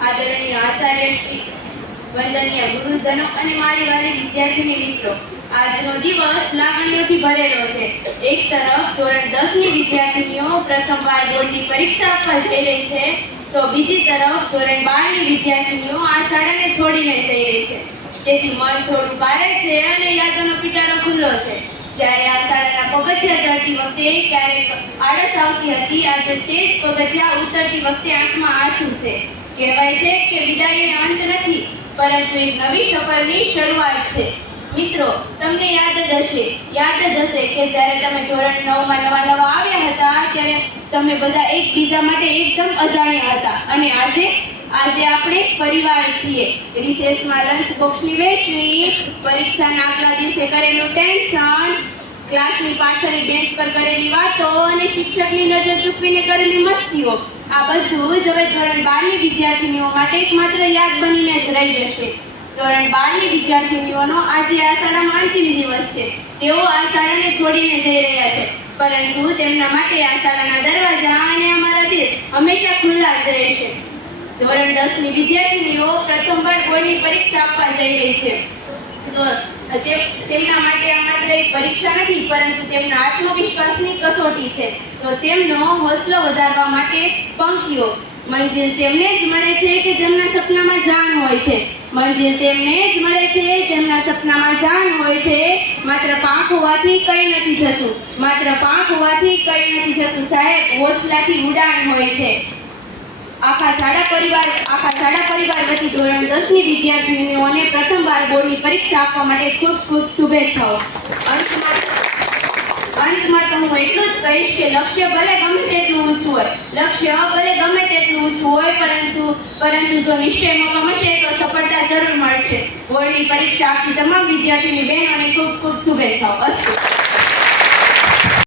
આદરણીય આચાર્ય શ્રી વંદનીય ગુરુજનો અને મારી વાલી વિદ્યાર્થીની મિત્રો, આજનો દિવસ લાગણીઓથી ભરેલો છે. એક તરફ ધોરણ દસની વિદ્યાર્થીનીઓ પ્રથમવાર બોર્ડની પરીક્ષા આપવા જઈ રહી છે, તો બીજી તરફ ધોરણ બારની વિદ્યાર્થીનીઓ આ શાળાને છોડીને જઈ રહી છે. તેથી મન થોડું ભારે છે અને યાદોનો પિટારો ખુલ્લો છે. જ્યારે આ શાળાના પગથિયા ચડતી વખતે ક્યારેક આળસ આવતી હતી, આજે તે જ પગથિયા ઉતરતી વખતે આંખમાં આંસુ છે. કહેવાય છે કે વિદાય એ અંત નથી, પરંતુ એક નવી સફરની શરૂઆત છે. મિત્રો, તમને યાદ જ હશે, યાદ જ હશે કે જ્યારે તમે ધોરણ નવમાં નવા નવા આવ્યા હતા, ત્યારે તમે બધા એકબીજા માટે એકદમ અજાણ્યા હતા. અને આજે આજે આપણે પરિવાર છીએ. રિસેસમાં લંચ બોક્સની વહેંચણી પરીક્ષાના આગલા દિવસે કરેલું ટેન્શન ક્લાસની પાછળની બેન્ચ પર કરેલી વાતો અને શિક્ષકની નજર ચૂકવીને કરેલી મસ્તીઓ. આ બધું જ હવે ધોરણ બારની વિદ્યાર્થીનીઓ માટે એકમાત્ર યાદ બનીને જ રહી જશે. ધોરણ બારની વિદ્યાર્થીનીઓનો આજે આ શાળામાં અંતિમ દિવસ છે. તેઓ આ શાળાને છોડીને જઈ રહ્યા છે. પરંતુ તેમના માટે આ શાળાના દરવાજા અને અમારા દિલ હંમેશા ખુલ્લા જ રહેશે. ધોરણ દસની વિદ્યાર્થીનીઓ બોર્ડની પરીક્ષા આપવા જઈ રહી છે. તો, તેમના માટે આ માત્ર એક પરીક્ષા નથી, પરંતુ તેમના આત્મવિશ્વાસની કસોટી છે. તો તેમનો હોસલો વધારવા માટે પંક્તિઓ. મંજિલ તેમને જ મળે છે કે જેમના સપનામાં જાન હોય છે. મંજિલ તેમને જ મળે છે, જેમના સપનામાં જાન હોય છે. માત્ર પાંખ હોવાથી કંઈ નથી જતું. માત્ર પાંખ હોવાથી કંઈ નથી જતું. સાહેબ, હોસલાથી ઉડાન હોય છે. આખા શાળા પરિવાર, આખા શાળા પરિવાર વતી ધોરણ દસની વિદ્યાર્થીઓને પ્રથમવાર બોર્ડની પરીક્ષા આપવા માટે ખૂબ ખૂબ શુભેચ્છાઓ. અંતમાં અંતમાં તો હું એટલું જ કહીશ કે લક્ષ્ય ભલે ગમે તેટલું ઊંચું હોય, લક્ષ્ય ભલે ગમે તેટલું ઊંચું હોય, પરંતુ પરંતુ જો નિશ્ચય મકમ હશે તો સફળતા જરૂર મળશે. બોર્ડની પરીક્ષા આપતી તમામ વિદ્યાર્થીની બહેનોને ખૂબ ખૂબ શુભેચ્છાઓ. અસ્તુ.